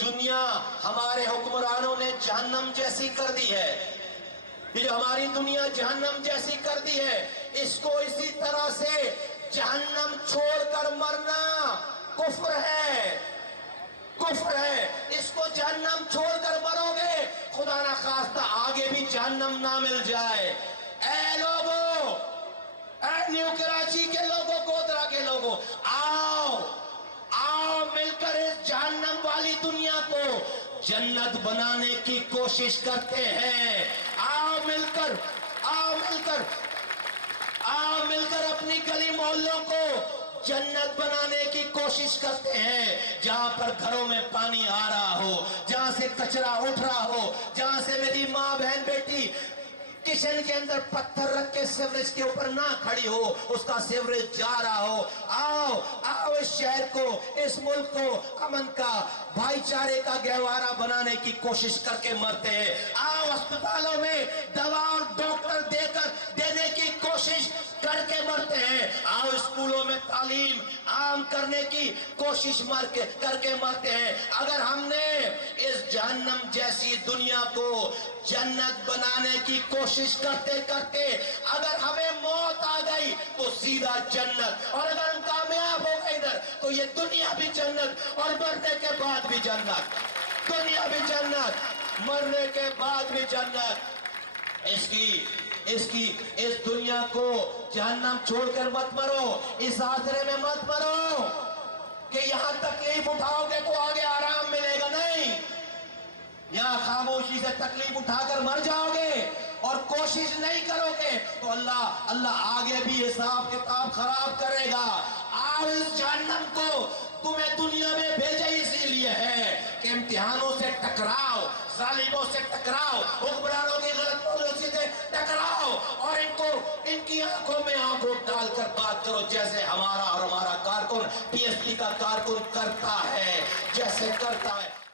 دنیا ہمارے حکمرانوں نے جہنم جیسی کر دی ہے، یہ جو ہماری دنیا جہنم جیسی کر دی ہے، اس کو اسی طرح سے جہنم چھوڑ کر مرنا کفر ہے، کفر ہے۔ اس کو جہنم چھوڑ کر مرو گے، خدا نہ خواستہ آگے بھی جہنم نہ مل جائے۔ اے لوگوں، اے نیو کراچی کے لوگوں، گودرا کے لوگوں، آؤ مل کر اس جہنم والی دنیا کو جنت بنانے کی کوشش کرتے ہیں۔ آؤ مل کر اپنی گلی محلوں کو جنت بنانے کی کوشش کرتے ہیں، جہاں پر گھروں میں پانی آ رہا ہو، جہاں سے کچرا اٹھ رہا ہو، جہاں سے میری ماں بہن بیٹی کچن کے اندر پتھر رکھ کے سیوریج کے اوپر نہ کھڑی ہو، اس کا سیوریج جا رہا ہو۔ آؤ اس شہر کو، اس ملک کو امن کا، بھائی چارے کا گہوارہ بنانے کی کوشش کر کے مرتے ہیں۔ آؤ اسپتالوں میں دوا اور ڈاکٹر دینے کی کوشش کر کے مرتے ہیں۔ آؤ اسکولوں میں تعلیم عام کرنے کی کوشش کر کے مرتے ہیں۔ اگر ہم نے اس جہنم جیسی دنیا کو جنت بنانے کی کوشش کرتے کرتے اگر ہمیں موت آ گئی تو سیدھا جنت، اور اگر ہم کامیاب ہو گئے ادھر تو یہ دنیا بھی جنت اور مرنے کے بعد بھی جنت، دنیا بھی جنت، مرنے کے بعد بھی جنت۔ اس دنیا کو جہنم چھوڑ کر مت مرو، اس آخرے میں مت مرو کہ یہاں تکلیف اٹھاؤ گے تو آگے آرام ملے گا، نہیں، یہاں خاموشی سے تکلیف اٹھا کر مر جاؤ گے اور کوشش نہیں کرو گے تو اللہ آگے بھی حساب کتاب خراب کرے گا۔ آؤ اس جہنم کو تمہیں دنیا میں بھیجا اسی لیے ہے کہ امتحانوں سے ٹکراؤ، ظالموں سے ٹکراؤ، حکمرانوں کی غلط پالیسی سے ٹکراؤ، اور ان کی آنکھوں میں آنکھوں ڈال کر بات کرو، جیسے ہمارا اور ہمارا کارکن PSP کا کارکن کرتا ہے، جیسے کرتا ہے۔